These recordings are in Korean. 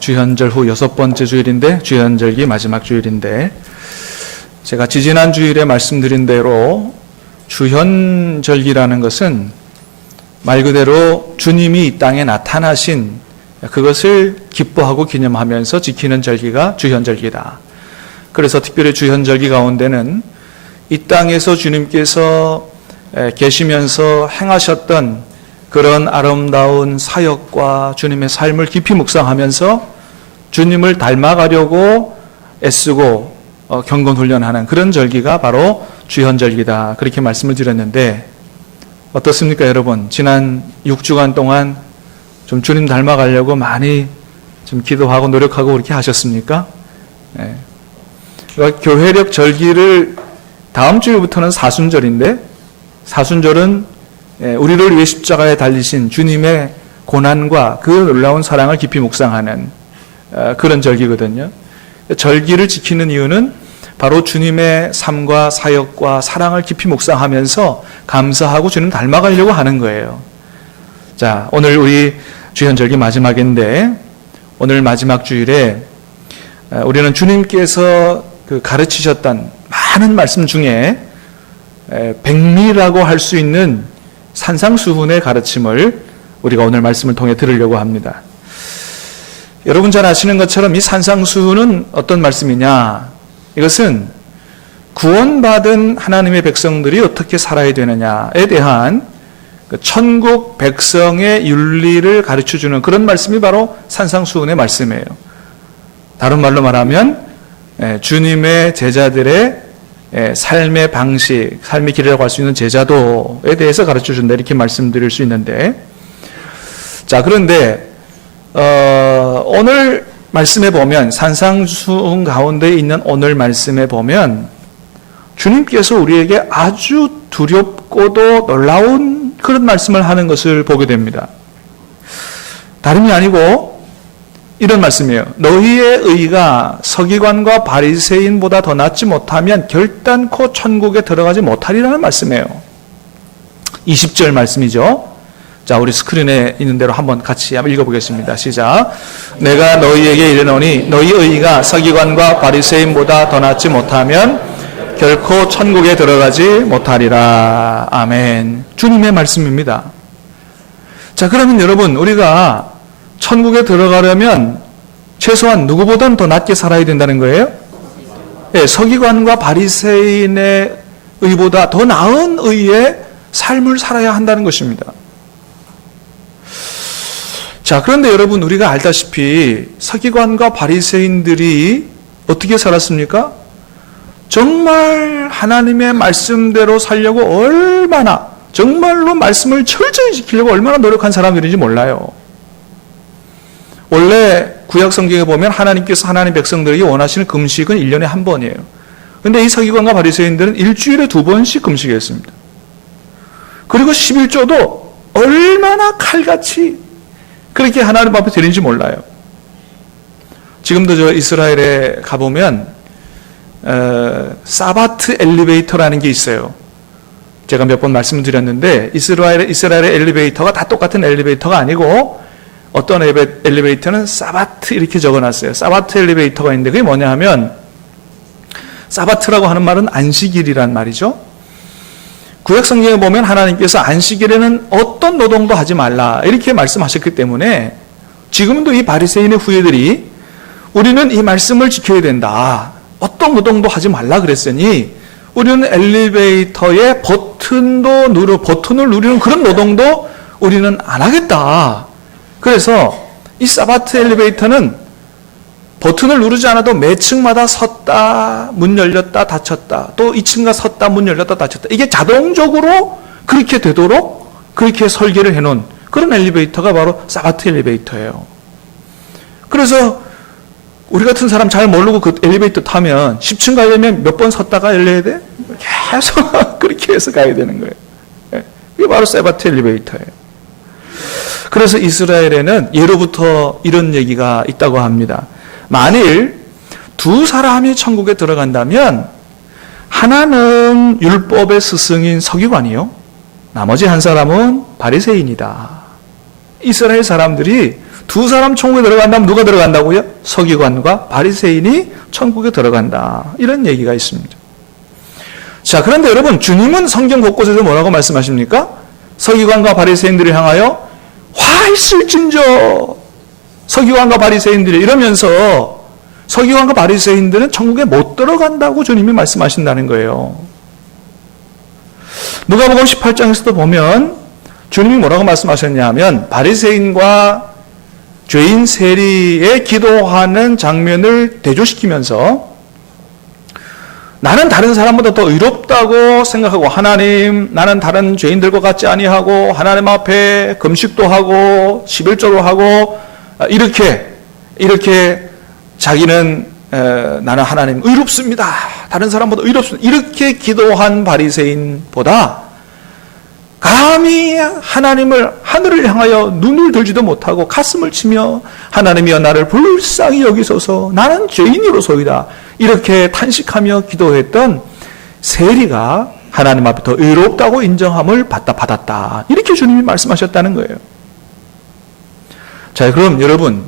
주현절 후 6번째 주일인데, 주현절기 마지막 주일인데, 제가 지지난 주일에 말씀드린 대로 주현절기라는 것은 말 그대로 주님이 이 땅에 나타나신 그것을 기뻐하고 기념하면서 지키는 절기가 주현절기다. 그래서 특별히 주현절기 가운데는 이 땅에서 주님께서 계시면서 행하셨던 그런 아름다운 사역과 주님의 삶을 깊이 묵상하면서 주님을 닮아가려고 애쓰고 경건훈련하는 그런 절기가 바로 주현절기다. 그렇게 말씀을 드렸는데 어떻습니까, 여러분? 지난 6주간 동안 좀 주님 닮아가려고 많이 좀 기도하고 노력하고 그렇게 하셨습니까? 네. 그러니까 교회력 절기를 다음 주부터는 사순절인데, 사순절은 우리를 위해 십자가에 달리신 주님의 고난과 그 놀라운 사랑을 깊이 묵상하는 그런 절기거든요. 절기를 지키는 이유는 바로 주님의 삶과 사역과 사랑을 깊이 묵상하면서 감사하고 주님 닮아가려고 하는 거예요. 자, 오늘 우리 주현절기 마지막인데, 오늘 마지막 주일에 우리는 주님께서 가르치셨던 많은 말씀 중에 백미라고 할 수 있는 산상수훈의 가르침을 우리가 오늘 말씀을 통해 들으려고 합니다. 여러분 잘 아시는 것처럼 이 산상수훈은 어떤 말씀이냐? 이것은 구원받은 하나님의 백성들이 어떻게 살아야 되느냐에 대한 천국 백성의 윤리를 가르쳐주는 그런 말씀이 바로 산상수훈의 말씀이에요. 다른 말로 말하면 주님의 제자들의 삶의 방식, 삶의 길이라고 할 수 있는 제자도에 대해서 가르쳐준다, 이렇게 말씀드릴 수 있는데, 자, 그런데 오늘 말씀에 보면, 산상수훈 가운데 있는 오늘 말씀에 보면 주님께서 우리에게 아주 두렵고도 놀라운 그런 말씀을 하는 것을 보게 됩니다. 다름이 아니고 이런 말씀이에요. 너희의 의가 서기관과 바리새인보다 더 낫지 못하면 결단코 천국에 들어가지 못하리라는 말씀이에요. 20절 말씀이죠. 자, 우리 스크린에 있는 대로 한번 같이 한번 읽어보겠습니다. 시작. 내가 너희에게 이르노니 너희 의가 서기관과 바리새인보다 더 낫지 못하면 결코 천국에 들어가지 못하리라. 아멘. 주님의 말씀입니다. 자, 그러면 여러분, 우리가 천국에 들어가려면 최소한 누구보다는 더 낫게 살아야 된다는 거예요? 네, 서기관과 바리새인의 의보다 더 나은 의의 삶을 살아야 한다는 것입니다. 자, 그런데 여러분, 우리가 알다시피 서기관과 바리새인들이 어떻게 살았습니까? 정말 하나님의 말씀대로 살려고 얼마나, 정말로 말씀을 철저히 지키려고 얼마나 노력한 사람들인지 몰라요. 원래 구약 성경에 보면 하나님께서 하나님 백성들에게 원하시는 금식은 1년에 한 번이에요. 그런데 이 서기관과 바리새인들은 일주일에 2번씩 금식했습니다. 그리고 11조도 얼마나 칼같이 그렇게 하나님 앞에 드리는지 몰라요. 지금도 저 이스라엘에 가보면 사바트 엘리베이터라는 게 있어요. 제가 몇 번 말씀드렸는데 이스라엘의 엘리베이터가 다 똑같은 엘리베이터가 아니고 어떤 엘리베이터는 사바트 이렇게 적어놨어요. 사바트 엘리베이터가 있는데 그게 뭐냐 하면, 사바트라고 하는 말은 안식일이란 말이죠. 구약 성경에 보면 하나님께서 안식일에는 어떤 노동도 하지 말라 이렇게 말씀하셨기 때문에 지금도 이 바리새인의 후예들이 우리는 이 말씀을 지켜야 된다, 어떤 노동도 하지 말라 그랬으니 우리는 엘리베이터의 버튼을 누르는 그런 노동도 우리는 안 하겠다. 그래서 이 사바트 엘리베이터는 버튼을 누르지 않아도 매 층마다 섰다, 문 열렸다, 닫혔다, 또 2층가 섰다, 문 열렸다, 닫혔다, 이게 자동적으로 그렇게 되도록 그렇게 설계를 해놓은 그런 엘리베이터가 바로 사바트 엘리베이터예요. 그래서 우리 같은 사람 잘 모르고 그 엘리베이터 타면 10층 가려면 몇 번 섰다가 열려야 돼? 계속 그렇게 해서 가야 되는 거예요. 이게 바로 사바트 엘리베이터예요. 그래서 이스라엘에는 예로부터 이런 얘기가 있다고 합니다. 만일 두 사람이 천국에 들어간다면 하나는 율법의 스승인 서기관이요, 나머지 한 사람은 바리새인이다. 이스라엘 사람들이 두 사람 천국에 들어간다면 누가 들어간다고요? 서기관과 바리새인이 천국에 들어간다. 이런 얘기가 있습니다. 자, 그런데 여러분, 주님은 성경 곳곳에서 뭐라고 말씀하십니까? 서기관과 바리새인들을 향하여 화 있을진저, 서기관과 바리새인들이 이러면서 서기관과 바리새인들은 천국에 못 들어간다고 주님이 말씀하신다는 거예요. 누가복음 18장에서도 보면 주님이 뭐라고 말씀하셨냐면 바리새인과 죄인 세리의 기도하는 장면을 대조시키면서 나는 다른 사람보다 더 의롭다고 생각하고 하나님, 나는 다른 죄인들과 같지 아니하고 하나님 앞에 금식도 하고 11조로 하고 이렇게 자기는 나는 하나님 의롭습니다. 다른 사람보다 의롭습니다. 이렇게 기도한 바리새인보다 감히 하늘을 향하여 눈을 들지도 못하고 가슴을 치며 하나님이여 나를 불쌍히 여기소서 나는 죄인으로소이다. 이렇게 탄식하며 기도했던 세리가 하나님 앞에 더 의롭다고 인정함을 받았다. 이렇게 주님이 말씀하셨다는 거예요. 자, 그럼 여러분,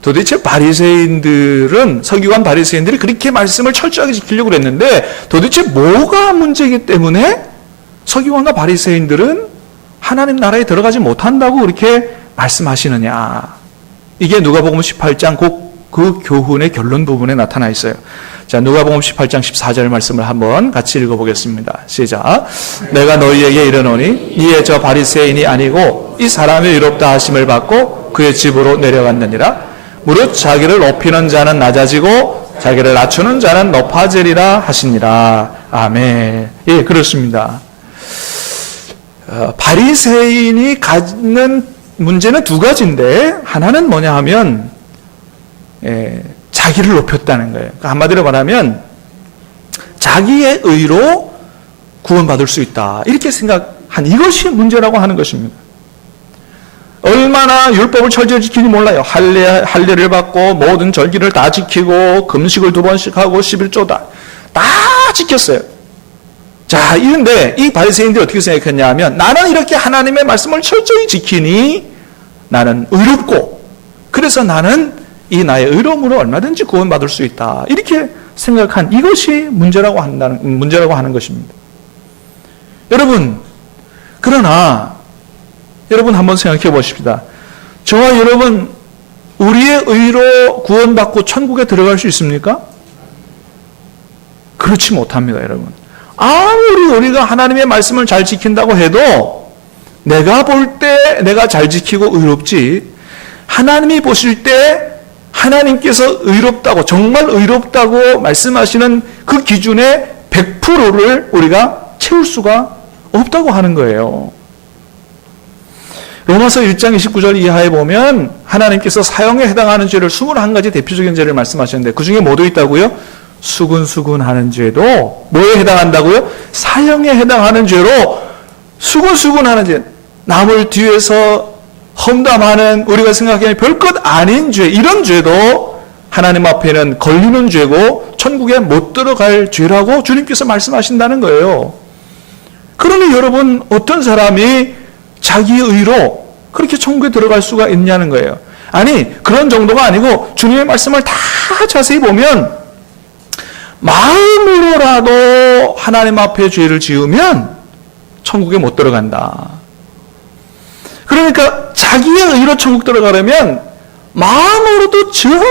도대체 바리새인들은 서기관 바리새인들이 그렇게 말씀을 철저하게 지키려고 그랬는데 도대체 뭐가 문제이기 때문에 서기관과 바리새인들은 하나님 나라에 들어가지 못한다고 그렇게 말씀하시느냐. 이게 누가복음 18장 그 교훈의 결론 부분에 나타나 있어요. 자, 누가복음 18장 14절 말씀을 한번 같이 읽어보겠습니다. 시작. 내가 너희에게 이르노니 이에 저 바리새인이 아니고 이 사람의 의롭다 하심을 받고 그의 집으로 내려갔느니라. 무릇 자기를 높이는 자는 낮아지고 자기를 낮추는 자는 높아지리라 하시니라. 아멘. 예, 그렇습니다. 바리새인이 갖는 문제는 두 가지인데 하나는 뭐냐 하면 자기를 높였다는 거예요. 그러니까 한마디로 말하면 자기의 의로 구원받을 수 있다. 이렇게 생각한 이것이 문제라고 하는 것입니다. 얼마나 율법을 철저히 지키니 몰라요. 할례를 받고 모든 절기를 다 지키고 금식을 2번씩 하고 11조 다 지켰어요. 자, 이런데 이 바리새인들이 어떻게 생각했냐 하면 나는 이렇게 하나님의 말씀을 철저히 지키니 나는 의롭고 그래서 나는 이 나의 의로움으로 얼마든지 구원받을 수 있다. 이렇게 생각한 이것이 문제라고 하는 것입니다. 여러분, 그러나 여러분 한번 생각해 보십시다. 저와 여러분 우리의 의로 구원받고 천국에 들어갈 수 있습니까? 그렇지 못합니다, 여러분. 아무리 우리가 하나님의 말씀을 잘 지킨다고 해도 내가 볼 때 내가 잘 지키고 의롭지 하나님이 보실 때 하나님께서 의롭다고 정말 의롭다고 말씀하시는 그 기준의 100%를 우리가 채울 수가 없다고 하는 거예요. 로마서 1장 29절 이하에 보면 하나님께서 사형에 해당하는 죄를 21가지 대표적인 죄를 말씀하셨는데 그 중에 뭐도 있다고요? 수근수근하는 죄도 뭐에 해당한다고요? 사형에 해당하는 죄로 수근수근하는 죄, 남을 뒤에서 험담하는 우리가 생각하기에는 별것 아닌 죄, 이런 죄도 하나님 앞에는 걸리는 죄고 천국에 못 들어갈 죄라고 주님께서 말씀하신다는 거예요. 그러니 여러분 어떤 사람이 자기의 의로 그렇게 천국에 들어갈 수가 있냐는 거예요. 아니 그런 정도가 아니고 주님의 말씀을 다 자세히 보면 마음으로라도 하나님 앞에 죄를 지으면 천국에 못 들어간다. 그러니까 자기의 의로 천국 들어가려면 마음으로도 전혀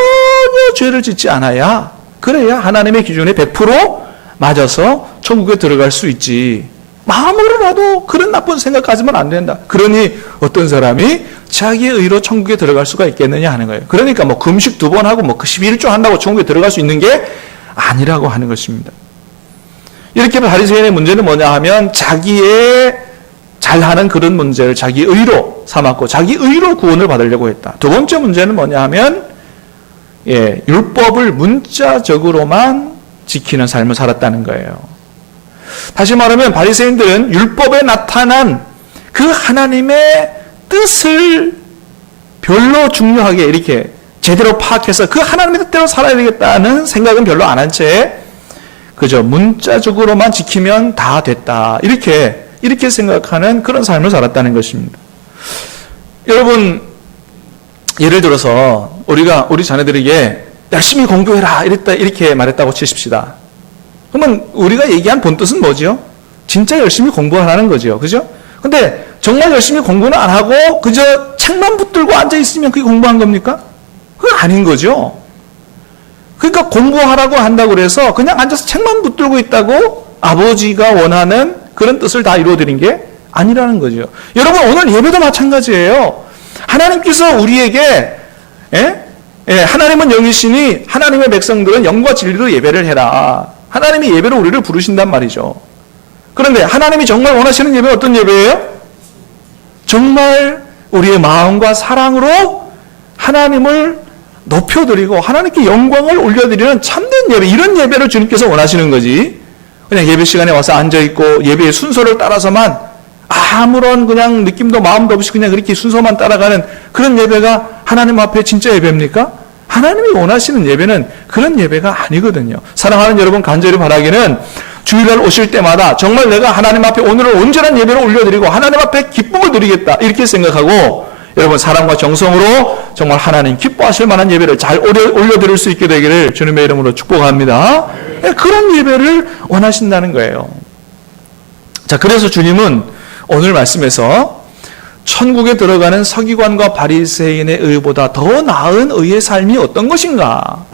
죄를 짓지 않아야 그래야 하나님의 기준에 100% 맞아서 천국에 들어갈 수 있지. 마음으로라도 그런 나쁜 생각 가지면 안 된다. 그러니 어떤 사람이 자기의 의로 천국에 들어갈 수가 있겠느냐 하는 거예요. 그러니까 뭐 금식 2번 하고 뭐 11조 한다고 천국에 들어갈 수 있는 게 아니라고 하는 것입니다. 이렇게 바리새인의 문제는 뭐냐 하면 자기의 잘하는 그런 문제를 자기 의로 삼았고 자기 의로 구원을 받으려고 했다. 두 번째 문제는 뭐냐 하면 율법을 문자적으로만 지키는 삶을 살았다는 거예요. 다시 말하면 바리새인들은 율법에 나타난 그 하나님의 뜻을 별로 중요하게 이렇게 제대로 파악해서 그 하나님의 뜻대로 살아야 되겠다는 생각은 별로 안 한 채 그저 문자적으로만 지키면 다 됐다. 이렇게 생각하는 그런 삶을 살았다는 것입니다. 여러분, 예를 들어서 우리 자녀들에게 열심히 공부해라 이렇게 말했다고 치십시다. 그러면 우리가 얘기한 본뜻은 뭐죠? 진짜 열심히 공부하라는 거죠. 그죠? 근데 정말 열심히 공부는 안 하고 그저 책만 붙들고 앉아 있으면 그게 공부한 겁니까? 그건 아닌 거죠. 그러니까 공부하라고 한다고 그래서 그냥 앉아서 책만 붙들고 있다고 아버지가 원하는 그런 뜻을 다 이루어드린 게 아니라는 거죠. 여러분, 오늘 예배도 마찬가지예요. 하나님께서 우리에게 하나님은 영이시니 하나님의 백성들은 영과 진리로 예배를 해라. 하나님이 예배로 우리를 부르신단 말이죠. 그런데 하나님이 정말 원하시는 예배는 어떤 예배예요? 정말 우리의 마음과 사랑으로 하나님을 높여드리고 하나님께 영광을 올려드리는 참된 예배, 이런 예배를 주님께서 원하시는 거지. 그냥 예배 시간에 와서 앉아있고 예배의 순서를 따라서만 아무런 그냥 느낌도 마음도 없이 그냥 그렇게 순서만 따라가는 그런 예배가 하나님 앞에 진짜 예배입니까? 하나님이 원하시는 예배는 그런 예배가 아니거든요. 사랑하는 여러분, 간절히 바라기는 주일날 오실 때마다 정말 내가 하나님 앞에 오늘은 온전한 예배를 올려드리고 하나님 앞에 기쁨을 드리겠다 이렇게 생각하고 여러분 사랑과 정성으로 정말 하나님 기뻐하실 만한 예배를 잘 올려드릴 수 있게 되기를 주님의 이름으로 축복합니다. 그런 예배를 원하신다는 거예요. 자, 그래서 주님은 오늘 말씀에서 천국에 들어가는 서기관과 바리새인의 의보다 더 나은 의의 삶이 어떤 것인가,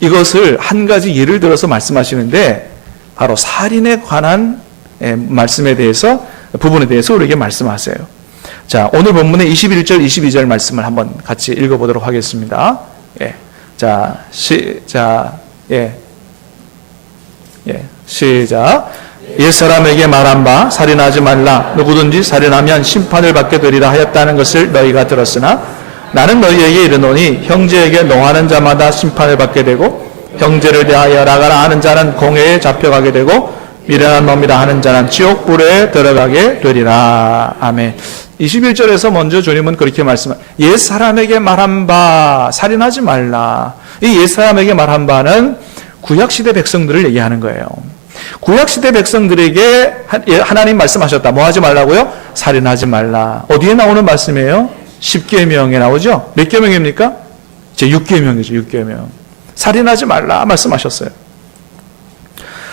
이것을 한 가지 예를 들어서 말씀하시는데 바로 살인에 관한 말씀에 대해서, 부분에 대해서 우리에게 말씀하세요. 자, 오늘 본문의 21절, 22절 말씀을 한번 같이 읽어보도록 하겠습니다. 자, 시작. 옛사람에게 말한 바 살인하지 말라. 누구든지 살인하면 심판을 받게 되리라 하였다는 것을 너희가 들었으나 나는 너희에게 이르노니 형제에게 노하는 자마다 심판을 받게 되고 형제를 대하여 나가라 하는 자는 공회에 잡혀가게 되고 미련한 놈이라 하는 자는 지옥불에 들어가게 되리라. 아멘. 21절에서 먼저 주님은 그렇게 말씀합니다. 옛사람에게 말한 바 살인하지 말라. 이 옛사람에게 말한 바는 구약시대 백성들을 얘기하는 거예요. 구약시대 백성들에게 하나님 말씀하셨다. 뭐 하지 말라고요? 살인하지 말라. 어디에 나오는 말씀이에요? 10계명에 나오죠? 몇 계명입니까? 제 6계명이죠. 6계명. 살인하지 말라 말씀하셨어요.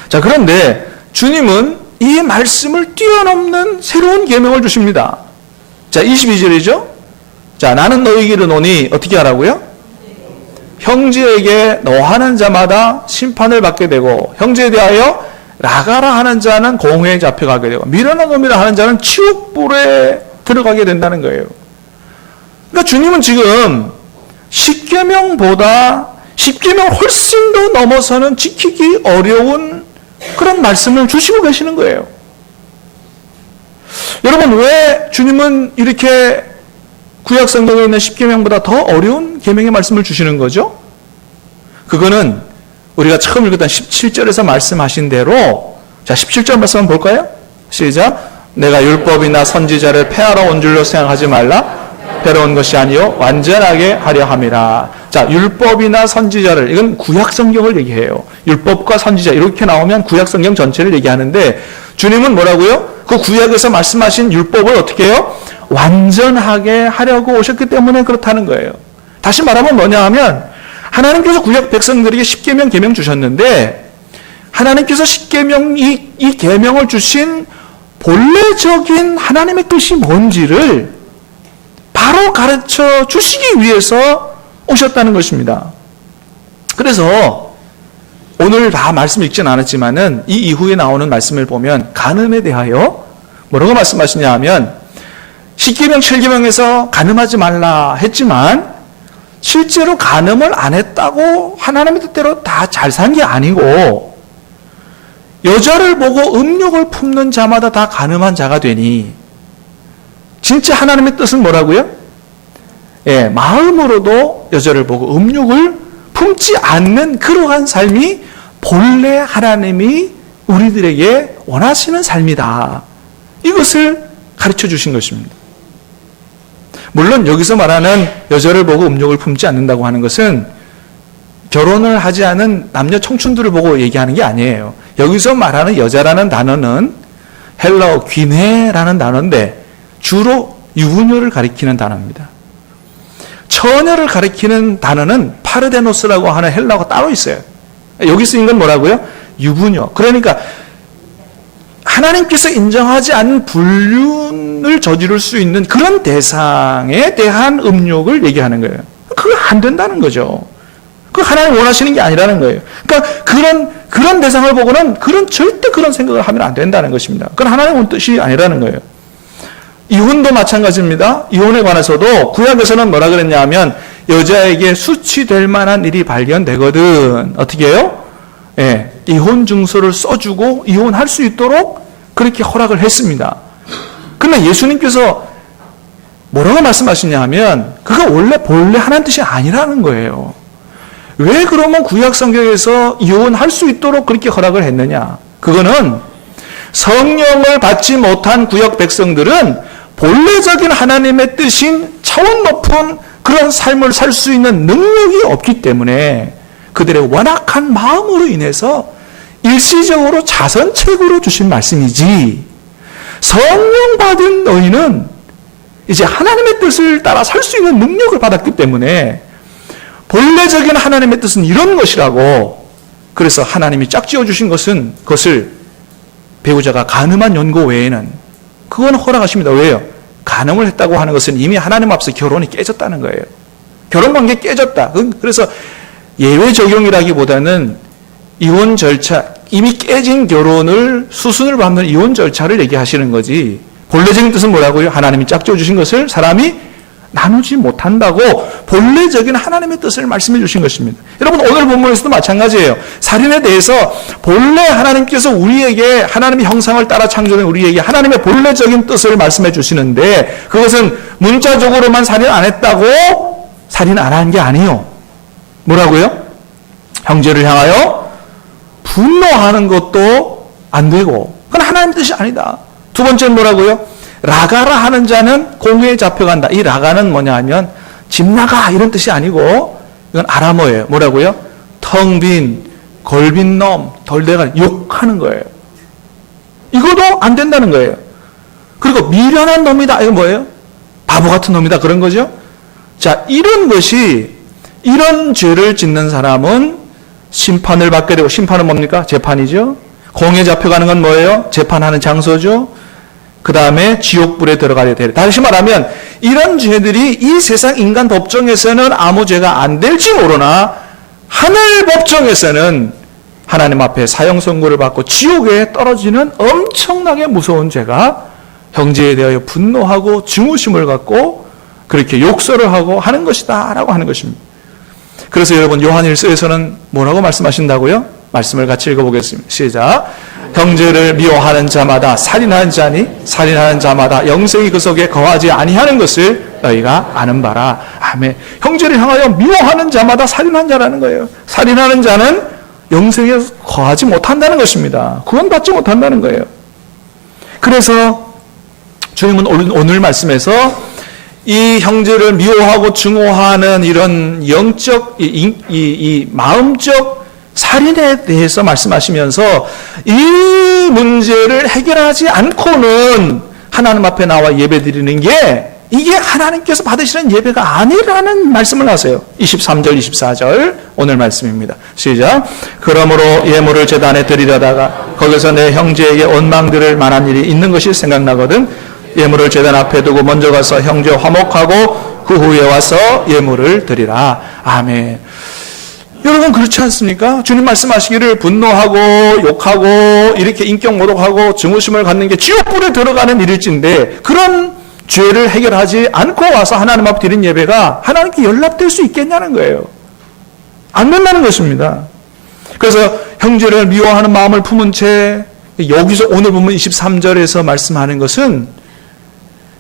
자, 그런데 주님은 이 말씀을 뛰어넘는 새로운 계명을 주십니다. 자, 22절이죠? 자, 나는 너희에게 이르노니 어떻게 하라고요? 형제에게 노하는 자마다 심판을 받게 되고 형제에 대하여 나가라 하는 자는 공회에 잡혀가게 되고 미련한 놈이라 하는 자는 지옥불에 들어가게 된다는 거예요. 그러니까 주님은 지금 10계명보다 10계명 훨씬 더 넘어서는 지키기 어려운 그런 말씀을 주시고 계시는 거예요. 여러분, 왜 주님은 이렇게 구약 성경에 있는 10계명보다 더 어려운 계명의 말씀을 주시는 거죠? 그거는 우리가 처음 읽었던 17절에서 말씀하신 대로, 자, 17절 말씀 한번 볼까요? 시작. 내가 율법이나 선지자를 폐하러 온 줄로 생각하지 말라. 패러온 것이 아니요 완전하게 하려 함이라. 자, 율법이나 선지자를, 이건 구약 성경을 얘기해요. 율법과 선지자 이렇게 나오면 구약 성경 전체를 얘기하는데 주님은 뭐라고요? 그 구약에서 말씀하신 율법을 어떻게 해요? 완전하게 하려고 오셨기 때문에 그렇다는 거예요. 다시 말하면 뭐냐 하면 하나님께서 구약 백성들에게 10계명 계명 주셨는데 하나님께서 10계명 이 계명을 주신 본래적인 하나님의 뜻이 뭔지를 바로 가르쳐 주시기 위해서 오셨다는 것입니다. 그래서 오늘 다 말씀 읽진 않았지만은 이 이후에 나오는 말씀을 보면 간음에 대하여 뭐라고 말씀하시냐 하면 10계명 7계명에서 간음하지 말라 했지만 실제로 간음을 안 했다고 하나님의 뜻대로 다 잘 산 게 아니고 여자를 보고 음욕을 품는 자마다 다 간음한 자가 되니 진짜 하나님의 뜻은 뭐라고요? 마음으로도 여자를 보고 음욕을 품지 않는 그러한 삶이 본래 하나님이 우리들에게 원하시는 삶이다. 이것을 가르쳐 주신 것입니다. 물론 여기서 말하는 여자를 보고 음욕을 품지 않는다고 하는 것은 결혼을 하지 않은 남녀 청춘들을 보고 얘기하는 게 아니에요. 여기서 말하는 여자라는 단어는 헬라어 귀네라는 단어인데 주로 유부녀를 가리키는 단어입니다. 처녀를 가리키는 단어는 파르데노스라고 하는 헬라어가 따로 있어요. 여기 쓰인 건 뭐라고요? 유부녀. 그러니까 하나님께서 인정하지 않은 불륜을 저지를 수 있는 그런 대상에 대한 음욕을 얘기하는 거예요. 그거 안 된다는 거죠. 그 하나님 원하시는 게 아니라는 거예요. 그러니까 그런 대상을 보고는 절대 그런 생각을 하면 안 된다는 것입니다. 그건 하나님의 뜻이 아니라는 거예요. 이혼도 마찬가지입니다. 이혼에 관해서도 구약에서는 뭐라 그랬냐 하면 여자에게 수치될 만한 일이 발견되거든. 어떻게 해요? 예, 이혼 증서를 써주고 이혼할 수 있도록 그렇게 허락을 했습니다. 그러나 예수님께서 뭐라고 말씀하시냐 하면 그가 본래 하나님 뜻이 아니라는 거예요. 왜 그러면 구약 성경에서 이혼할 수 있도록 그렇게 허락을 했느냐? 그거는 성령을 받지 못한 구약 백성들은 본래적인 하나님의 뜻인 차원 높은 그런 삶을 살 수 있는 능력이 없기 때문에 그들의 완악한 마음으로 인해서 일시적으로 자선책으로 주신 말씀이지, 성령 받은 너희는 이제 하나님의 뜻을 따라 살 수 있는 능력을 받았기 때문에 본래적인 하나님의 뜻은 이런 것이라고, 그래서 하나님이 짝지어 주신 것은 그것을 배우자가 간음한 연고 외에는 그건 허락하십니다. 왜요? 간음을 했다고 하는 것은 이미 하나님 앞서 결혼이 깨졌다는 거예요. 결혼관계 깨졌다. 그래서 예외 적용이라기보다는 이혼 절차, 이미 깨진 결혼을 수순을 밟는 이혼 절차를 얘기하시는 거지, 본래적인 뜻은 뭐라고요? 하나님이 짝지어 주신 것을 사람이 나누지 못한다고 본래적인 하나님의 뜻을 말씀해 주신 것입니다. 여러분, 오늘 본문에서도 마찬가지예요. 살인에 대해서 본래 하나님께서 우리에게 하나님의 형상을 따라 창조된 우리에게 하나님의 본래적인 뜻을 말씀해 주시는데, 그것은 문자적으로만 살인 안 했다고 살인 안 한 게 아니에요. 뭐라고요? 형제를 향하여 분노하는 것도 안 되고, 그건 하나님의 뜻이 아니다. 두 번째는 뭐라고요? 라가라 하는 자는 공회에 잡혀간다. 이 라가는 뭐냐 하면 집 나가 이런 뜻이 아니고, 이건 아람어예요. 뭐라고요? 텅 빈, 걸빈 놈, 덜대가 욕하는 거예요. 이것도 안 된다는 거예요. 그리고 미련한 놈이다. 이건 뭐예요? 바보 같은 놈이다. 그런 거죠. 자, 이런 죄를 짓는 사람은 심판을 받게 되고, 심판은 뭡니까? 재판이죠. 공회에 잡혀가는 건 뭐예요? 재판하는 장소죠. 그 다음에 지옥불에 들어가야 돼요. 다시 말하면 이런 죄들이 이 세상 인간 법정에서는 아무 죄가 안 될지 모르나 하늘 법정에서는 하나님 앞에 사형 선고를 받고 지옥에 떨어지는 엄청나게 무서운 죄가 형제에 대하여 분노하고 증오심을 갖고 그렇게 욕설을 하고 하는 것이다 라고 하는 것입니다. 그래서 여러분, 요한일서에서는 뭐라고 말씀하신다고요? 말씀을 같이 읽어보겠습니다. 시작. 형제를 미워하는 자마다 살인하는 자니 살인하는 자마다 영생이 그 속에 거하지 아니하는 것을 너희가 아는 바라. 아멘. 형제를 향하여 미워하는 자마다 살인한 자라는 거예요. 살인하는 자는 영생에 거하지 못한다는 것입니다. 구원받지 못한다는 거예요. 그래서 주님은 오늘 말씀에서 이 형제를 미워하고 증오하는 이런 영적, 이 마음적 살인에 대해서 말씀하시면서 이 문제를 해결하지 않고는 하나님 앞에 나와 예배드리는 게 이게 하나님께서 받으시는 예배가 아니라는 말씀을 하세요. 23절 24절 오늘 말씀입니다. 시작. 그러므로 예물을 제단에 드리려다가 거기서 내 형제에게 원망들을 만한 일이 있는 것이 생각나거든 예물을 제단 앞에 두고 먼저 가서 형제 화목하고 그 후에 와서 예물을 드리라. 아멘. 여러분, 그렇지 않습니까? 주님 말씀하시기를 분노하고 욕하고 이렇게 인격 모독하고 증오심을 갖는 게 지옥불에 들어가는 일일진데, 그런 죄를 해결하지 않고 와서 하나님 앞에 드린 예배가 하나님께 연락될 수 있겠냐는 거예요. 안 된다는 것입니다. 그래서 형제를 미워하는 마음을 품은 채, 여기서 오늘 보면 23절에서 말씀하는 것은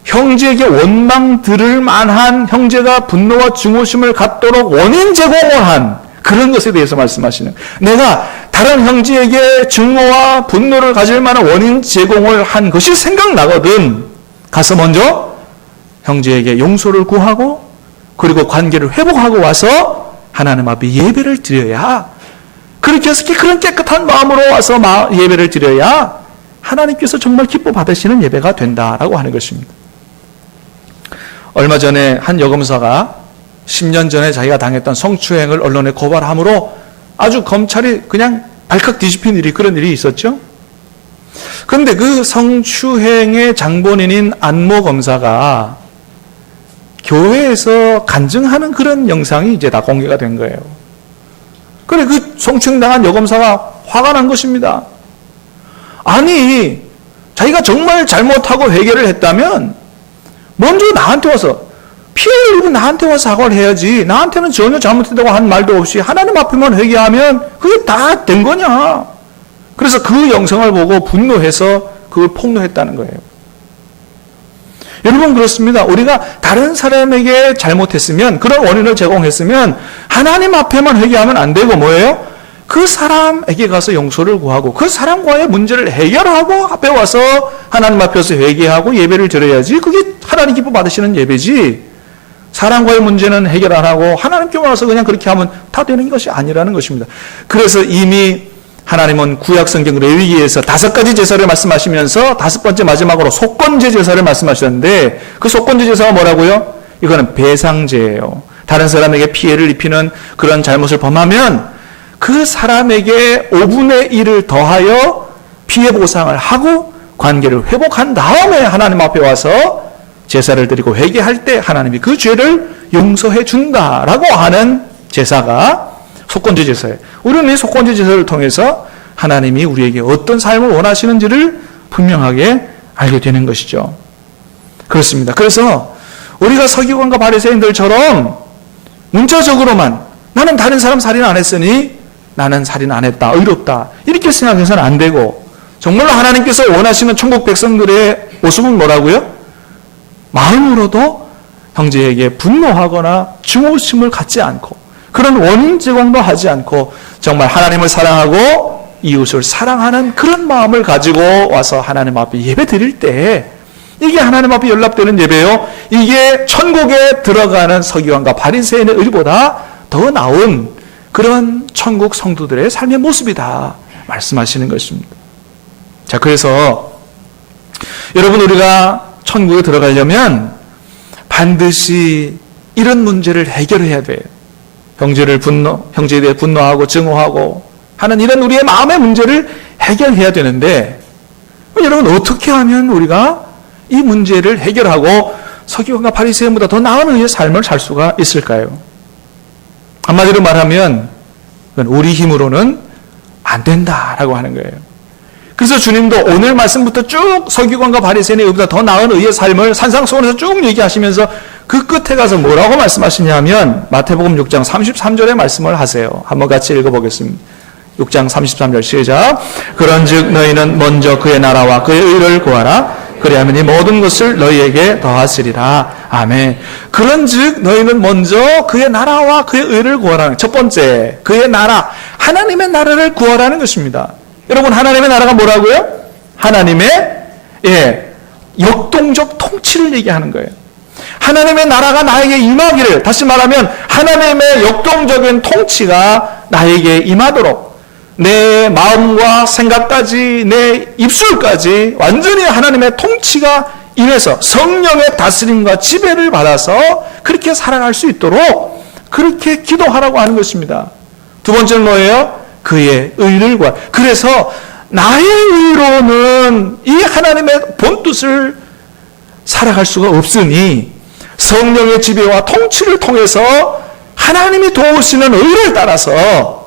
형제에게 원망 들을 만한, 형제가 분노와 증오심을 갖도록 원인 제공을 한 그런 것에 대해서 말씀하시는, 내가 다른 형제에게 증오와 분노를 가질 만한 원인 제공을 한 것이 생각나거든 가서 먼저 형제에게 용서를 구하고 그리고 관계를 회복하고 와서 하나님 앞에 예배를 드려야, 그렇게 해서 그런 깨끗한 마음으로 와서 예배를 드려야 하나님께서 정말 기뻐 받으시는 예배가 된다라고 하는 것입니다. 얼마 전에 한 여검사가 10년 전에 자기가 당했던 성추행을 언론에 고발함으로 아주 검찰이 그냥 발칵 뒤집힌 그런 일이 있었죠. 그런데 그 성추행의 장본인인 안모 검사가 교회에서 간증하는 그런 영상이 이제 다 공개가 된 거예요. 그래, 그 성추행당한 여검사가 화가 난 것입니다. 아니, 자기가 정말 잘못하고 회개를 했다면 먼저 나한테 와서, 피해를 입은 나한테 와서 사과를 해야지. 나한테는 전혀 잘못했다고 한 말도 없이 하나님 앞에만 회개하면 그게 다 된 거냐. 그래서 그 영상을 보고 분노해서 그걸 폭로했다는 거예요. 여러분, 그렇습니다. 우리가 다른 사람에게 잘못했으면, 그런 원인을 제공했으면 하나님 앞에만 회개하면 안 되고 뭐예요? 그 사람에게 가서 용서를 구하고 그 사람과의 문제를 해결하고 앞에 와서 하나님 앞에서 회개하고 예배를 드려야지. 그게 하나님 기뻐 받으시는 예배지. 사람과의 문제는 해결 안 하고 하나님께 와서 그냥 그렇게 하면 다 되는 것이 아니라는 것입니다. 그래서 이미 하나님은 구약성경 레위기에서 5가지 제사를 말씀하시면서 5번째 마지막으로 속건제 제사를 말씀하셨는데, 그 속건제 제사가 뭐라고요? 이거는 배상제예요. 다른 사람에게 피해를 입히는 그런 잘못을 범하면 그 사람에게 5분의 1을 더하여 피해 보상을 하고 관계를 회복한 다음에 하나님 앞에 와서 제사를 드리고 회개할 때 하나님이 그 죄를 용서해 준다라고 하는 제사가 속건제 제사예요. 우리는 이 속건제 제사를 통해서 하나님이 우리에게 어떤 삶을 원하시는지를 분명하게 알게 되는 것이죠. 그렇습니다. 그래서 우리가 서기관과 바리새인들처럼 문자적으로만 나는 다른 사람 살인 안 했으니 나는 살인 안 했다, 의롭다, 이렇게 생각해서는 안 되고, 정말로 하나님께서 원하시는 천국 백성들의 모습은 뭐라고요? 마음으로도 형제에게 분노하거나 증오심을 갖지 않고 그런 원인 제공도 하지 않고 정말 하나님을 사랑하고 이웃을 사랑하는 그런 마음을 가지고 와서 하나님 앞에 예배 드릴 때 이게 하나님 앞에 연락되는 예배요. 이게 천국에 들어가는 서기관과 바리새인의 의보다 더 나은 그런 천국 성도들의 삶의 모습이다 말씀하시는 것입니다. 자, 그래서 여러분, 우리가 천국에 들어가려면 반드시 이런 문제를 해결해야 돼요. 형제에 대해 분노하고 증오하고 하는 이런 우리의 마음의 문제를 해결해야 되는데, 여러분, 어떻게 하면 우리가 이 문제를 해결하고 서기관과 바리새인보다 더 나은 우리의 삶을 살 수가 있을까요? 한마디로 말하면 우리 힘으로는 안 된다라고 하는 거예요. 그래서 주님도 오늘 말씀부터 쭉 서기관과 바리새인의 의보다 더 나은 의의 삶을 산상수훈에서 쭉 얘기하시면서 그 끝에 가서 뭐라고 말씀하시냐면 마태복음 6장 33절에 말씀을 하세요. 한번 같이 읽어보겠습니다. 6장 33절 시작. 그런즉 너희는 먼저 그의 나라와 그의 의를 구하라. 그리하면 이 모든 것을 너희에게 더하시리라. 아멘. 그런즉 너희는 먼저 그의 나라와 그의 의를 구하라는, 첫 번째 그의 나라, 하나님의 나라를 구하라는 것입니다. 여러분, 하나님의 나라가 뭐라고요? 하나님의 역동적 통치를 얘기하는 거예요. 하나님의 나라가 나에게 임하기를, 다시 말하면 하나님의 역동적인 통치가 나에게 임하도록 내 마음과 생각까지 내 입술까지 완전히 하나님의 통치가 임해서 성령의 다스림과 지배를 받아서 그렇게 살아갈 수 있도록 그렇게 기도하라고 하는 것입니다. 두 번째는 뭐예요? 그의 의를 구하. 그래서 나의 의로는 이 하나님의 본뜻을 살아갈 수가 없으니 성령의 지배와 통치를 통해서 하나님이 도우시는 의를 따라서,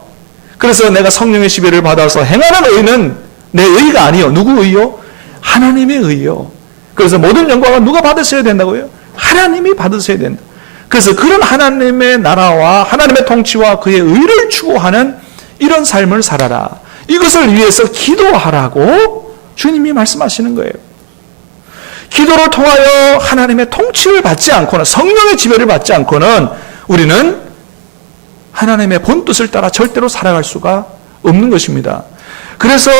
그래서 내가 성령의 지배를 받아서 행하는 의는 내 의가 아니요. 누구 의요? 하나님의 의요. 그래서 모든 영광은 누가 받으셔야 된다고요? 하나님이 받으셔야 된다. 그래서 그런 하나님의 나라와 하나님의 통치와 그의 의를 추구하는 이런 삶을 살아라. 이것을 위해서 기도하라고 주님이 말씀하시는 거예요. 기도를 통하여 하나님의 통치를 받지 않고는, 성령의 지배를 받지 않고는 우리는 하나님의 본뜻을 따라 절대로 살아갈 수가 없는 것입니다. 그래서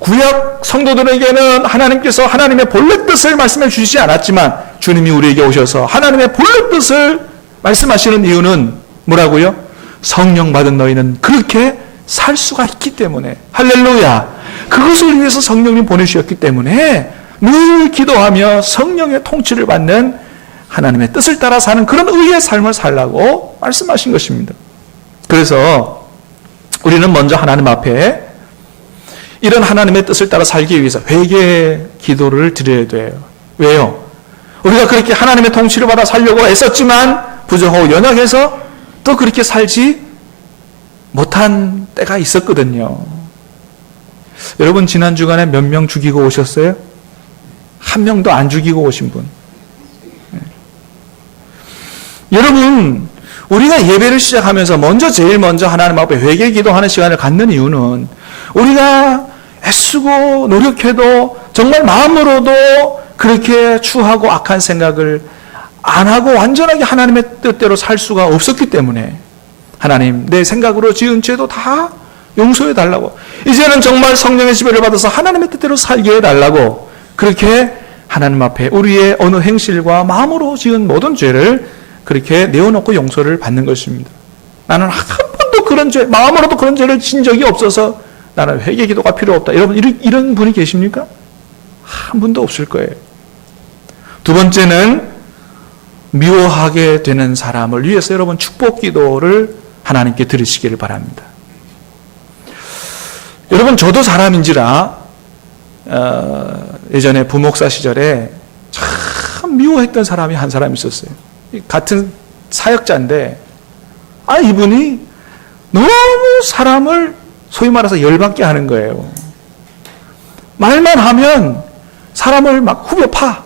구약 성도들에게는 하나님께서 하나님의 본래 뜻을 말씀해 주시지 않았지만 주님이 우리에게 오셔서 하나님의 본래 뜻을 말씀하시는 이유는 뭐라고요? 성령 받은 너희는 그렇게 살 수가 있기 때문에, 할렐루야, 그것을 위해서 성령님 보내주셨기 때문에 늘 기도하며 성령의 통치를 받는 하나님의 뜻을 따라 사는 그런 의의 삶을 살라고 말씀하신 것입니다. 그래서 우리는 먼저 하나님 앞에 이런 하나님의 뜻을 따라 살기 위해서 회개 기도를 드려야 돼요. 왜요? 우리가 그렇게 하나님의 통치를 받아 살려고 애썼지만 부족하고 연약해서 또 그렇게 살지 못한 때가 있었거든요. 여러분 지난 주간에 몇 명 죽이고 오셨어요? 한 명도 안 죽이고 오신 분. 여러분 우리가 예배를 시작하면서 제일 먼저 하나님 앞에 회개 기도하는 시간을 갖는 이유는 우리가 애쓰고 노력해도 정말 마음으로도 그렇게 추하고 악한 생각을 안 하고 완전하게 하나님의 뜻대로 살 수가 없었기 때문에 하나님 내 생각으로 지은 죄도 다 용서해 달라고, 이제는 정말 성령의 지배를 받아서 하나님의 뜻대로 살게 해달라고, 그렇게 하나님 앞에 우리의 어느 행실과 마음으로 지은 모든 죄를 그렇게 내어놓고 용서를 받는 것입니다. 나는 한 번도 그런 죄, 마음으로도 그런 죄를 진 적이 없어서 나는 회개 기도가 필요 없다. 여러분 이런 분이 계십니까? 한 분도 없을 거예요. 두 번째는 미워하게 되는 사람을 위해서 여러분 축복 기도를 하나님께 드리시기를 바랍니다. 여러분 저도 사람인지라 예전에 부목사 시절에 참 미워했던 사람이 한 사람 있었어요. 같은 사역자인데 이분이 너무 사람을 소위 말해서 열받게 하는 거예요. 말만 하면 사람을 막 후벼 파.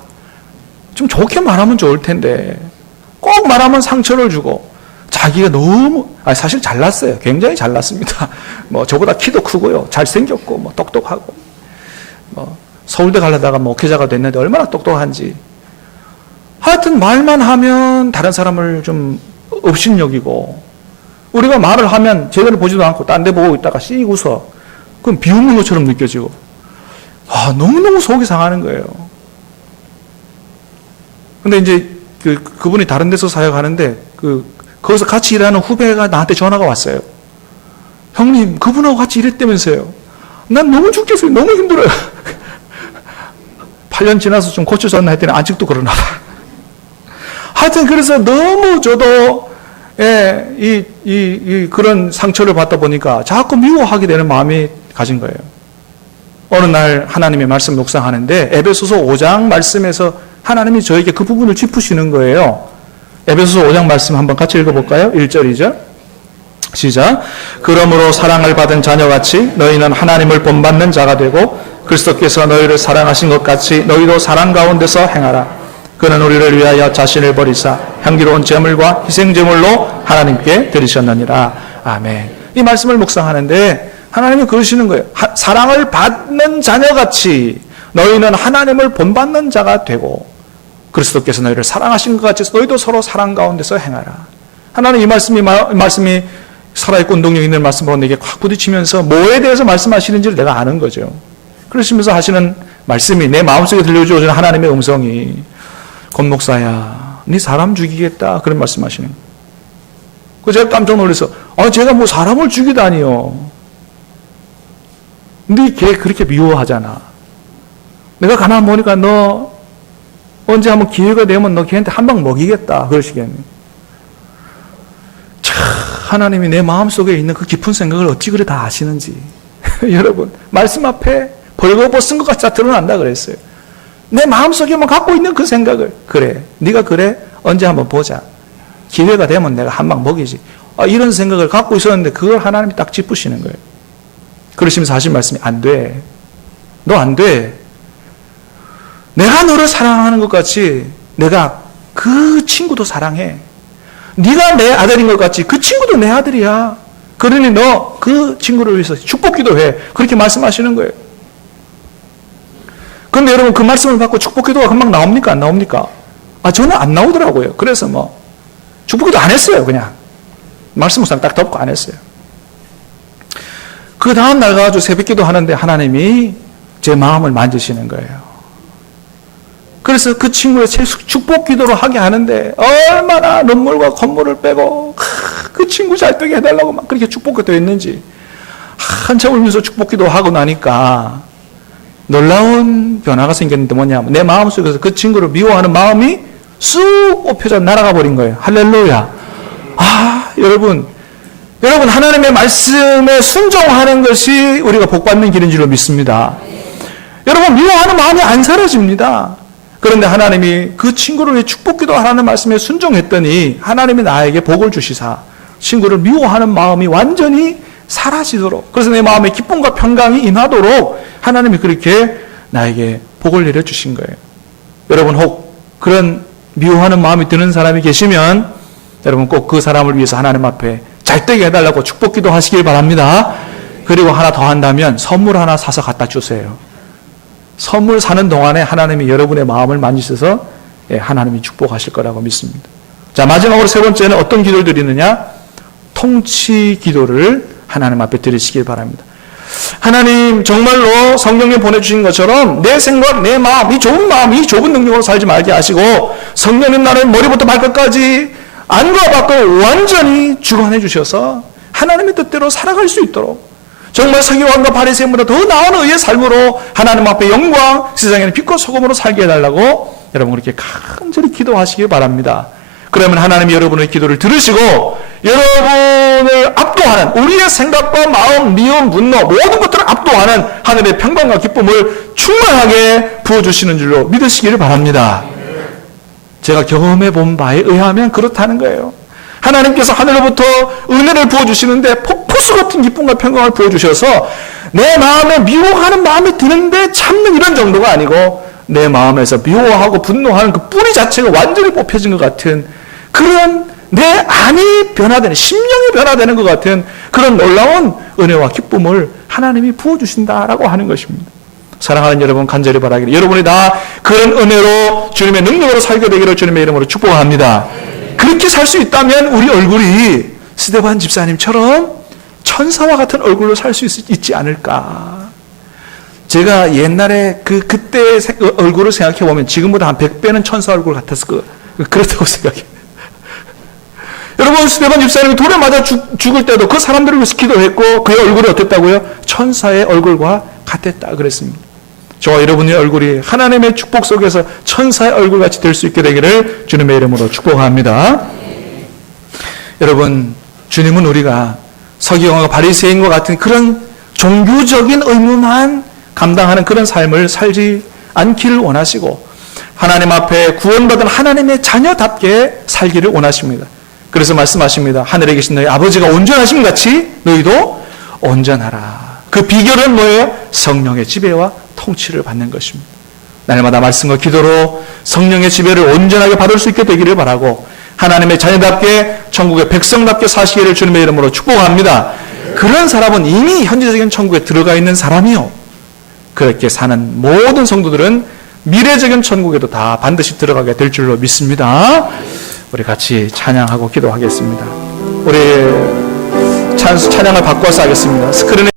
좀 좋게 말하면 좋을 텐데 꼭 말하면 상처를 주고, 자기가 너무 사실 잘났어요. 굉장히 잘났습니다. 저보다 키도 크고요, 잘생겼고 똑똑하고, 서울대 가려다가 목회자가 됐는데 얼마나 똑똑한지. 하여튼 말만 하면 다른 사람을 좀 업신여기고, 우리가 말을 하면 제대로 보지도 않고 딴 데 보고 있다가 씩 웃어. 그럼 비웃는 것처럼 느껴지고, 너무너무 속이 상하는 거예요. 근데 이제 그분이 다른 데서 사역하는데 거기서 같이 일하는 후배가 나한테 전화가 왔어요. 형님, 그분하고 같이 일했다면서요. 난 너무 죽겠어요. 너무 힘들어요. 8년 지나서 좀 고쳐졌나 했더니 아직도 그러나 봐. 하여튼 그래서 너무 저도 그런 상처를 받다 보니까 자꾸 미워하게 되는 마음이 가진 거예요. 어느 날 하나님의 말씀 묵상하는데 에베소서 5장 말씀에서 하나님이 저에게 그 부분을 짚으시는 거예요. 에베소서 5장 말씀 한번 같이 읽어볼까요? 1절 2절 시작. 그러므로 사랑을 받은 자녀같이 너희는 하나님을 본받는 자가 되고 그리스도께서 너희를 사랑하신 것 같이 너희도 사랑 가운데서 행하라. 그는 우리를 위하여 자신을 버리사 향기로운 제물과 희생제물로 하나님께 드리셨느니라. 아멘. 이 말씀을 묵상하는데 하나님이 그러시는 거예요. 사랑을 받는 자녀같이 너희는 하나님을 본받는 자가 되고 그리스도께서 너희를 사랑하신 것 같이 너희도 서로 사랑 가운데서 행하라. 하나님 이 말씀이 살아있고 운동력 있는 말씀으로 내게 확 부딪히면서 뭐에 대해서 말씀하시는지를 내가 아는 거죠. 그러시면서 하시는 말씀이 내 마음속에 들려주어지는 하나님의 음성이 권 목사야, 네 사람 죽이겠다, 그런 말씀하시는 거예요. 그래서 제가 깜짝 놀라서 제가 사람을 죽이다니요. 근데 걔 그렇게 미워하잖아. 내가 가만 보니까 너 언제 한번 기회가 되면 너 걔한테 한 방 먹이겠다, 그러시겠네. 참 하나님이 내 마음속에 있는 그 깊은 생각을 어찌 그래 다 아시는지. 여러분 말씀 앞에 벌거벗은 것 같이 다 드러난다 그랬어요. 내 마음속에만 갖고 있는 그 생각을, 그래 네가 그래 언제 한번 보자, 기회가 되면 내가 한 방 먹이지, 이런 생각을 갖고 있었는데 그걸 하나님이 딱 짚으시는 거예요. 그러시면서 하신 말씀이 안 돼, 너 안 돼. 내가 너를 사랑하는 것 같이 내가 그 친구도 사랑해. 네가 내 아들인 것 같이 그 친구도 내 아들이야. 그러니 너 그 친구를 위해서 축복 기도해. 그렇게 말씀하시는 거예요. 그런데 여러분 그 말씀을 받고 축복 기도가 금방 나옵니까? 안 나옵니까? 저는 안 나오더라고요. 그래서 축복 기도 안 했어요. 그냥 말씀 묵상 딱 덮고 안 했어요. 그 다음 날 가지고 새벽 기도 하는데 하나님이 제 마음을 만지시는 거예요. 그래서 그 친구의 축복 기도를 하게 하는데 얼마나 눈물과 콧물을 빼고 그 친구 잘 되게 해달라고 막 그렇게 축복 기도 했는지 한참 울면서 축복 기도하고 나니까 놀라운 변화가 생겼는데 뭐냐면 내 마음속에서 그 친구를 미워하는 마음이 쑥 뽑혀져 날아가 버린 거예요. 할렐루야. 여러분 하나님의 말씀에 순종하는 것이 우리가 복받는 길인 줄로 믿습니다. 여러분, 미워하는 마음이 안 사라집니다. 그런데 하나님이 그 친구를 위해 축복기도 하라는 말씀에 순종했더니 하나님이 나에게 복을 주시사 친구를 미워하는 마음이 완전히 사라지도록, 그래서 내 마음에 기쁨과 평강이 임하도록 하나님이 그렇게 나에게 복을 내려주신 거예요. 여러분, 혹 그런 미워하는 마음이 드는 사람이 계시면 여러분 꼭 그 사람을 위해서 하나님 앞에 잘되게 해달라고 축복기도 하시길 바랍니다. 그리고 하나 더 한다면 선물 하나 사서 갖다 주세요. 선물 사는 동안에 하나님이 여러분의 마음을 만지셔서 하나님이 축복하실 거라고 믿습니다. 자, 마지막으로 세 번째는 어떤 기도를 드리느냐? 통치 기도를 하나님 앞에 드리시길 바랍니다. 하나님, 정말로 성령님 보내주신 것처럼 내 생각, 내 마음, 이 좁은 마음, 이 좁은 능력으로 살지 말게 하시고 성령님 나를 머리부터 발끝까지 안과 밖을 완전히 주관해 주셔서 하나님의 뜻대로 살아갈 수 있도록, 정말 서기관과 바리새인보다 더 나은 의의 삶으로 하나님 앞에 영광, 세상에는 빛과 소금으로 살게 해달라고 여러분 그렇게 간절히 기도하시길 바랍니다. 그러면 하나님이 여러분의 기도를 들으시고 여러분을 압도하는, 우리의 생각과 마음, 미움, 분노 모든 것들을 압도하는 하늘의 평강과 기쁨을 충만하게 부어주시는 줄로 믿으시기를 바랍니다. 제가 경험해 본 바에 의하면 그렇다는 거예요. 하나님께서 하늘로부터 은혜를 부어주시는데 폭포수 같은 기쁨과 평강을 부어주셔서 내 마음에 미워하는 마음이 드는데 참는 이런 정도가 아니고 내 마음에서 미워하고 분노하는 그 뿌리 자체가 완전히 뽑혀진 것 같은 그런, 내 안이 변화되는, 심령이 변화되는 것 같은 그런 놀라운 은혜와 기쁨을 하나님이 부어주신다라고 하는 것입니다. 사랑하는 여러분, 간절히 바라기를 여러분이 다 그런 은혜로 주님의 능력으로 살게 되기를 주님의 이름으로 축복합니다. 그렇게 살 수 있다면 우리 얼굴이 스데반 집사님처럼 천사와 같은 얼굴로 살 수 있지 않을까. 제가 옛날에 그때의 얼굴을 생각해 보면 지금보다 한 100배는 천사 얼굴 같았을 그렇다고 생각해요. 여러분, 스데반 집사님이 돌에 맞아 죽을 때도 그 사람들을 위해서 기도했고 그의 얼굴이 어땠다고요? 천사의 얼굴과 같았다 그랬습니다. 저와 여러분의 얼굴이 하나님의 축복 속에서 천사의 얼굴같이 될 수 있게 되기를 주님의 이름으로 축복합니다. 여러분, 주님은 우리가 서기관과 바리새인과 같은 그런 종교적인 의무만 감당하는 그런 삶을 살지 않기를 원하시고 하나님 앞에 구원받은 하나님의 자녀답게 살기를 원하십니다. 그래서 말씀하십니다. 하늘에 계신 너희 아버지가 온전하심 같이 너희도 온전하라. 그 비결은 뭐예요? 성령의 지배와 통치를 받는 것입니다. 날마다 말씀과 기도로 성령의 지배를 온전하게 받을 수 있게 되기를 바라고 하나님의 자녀답게 천국의 백성답게 사시기를 주님의 이름으로 축복합니다. 그런 사람은 이미 현재적인 천국에 들어가 있는 사람이요. 그렇게 사는 모든 성도들은 미래적인 천국에도 다 반드시 들어가게 될 줄로 믿습니다. 우리 같이 찬양하고 기도하겠습니다. 우리 찬양을 바꿔서 하겠습니다. 스크린에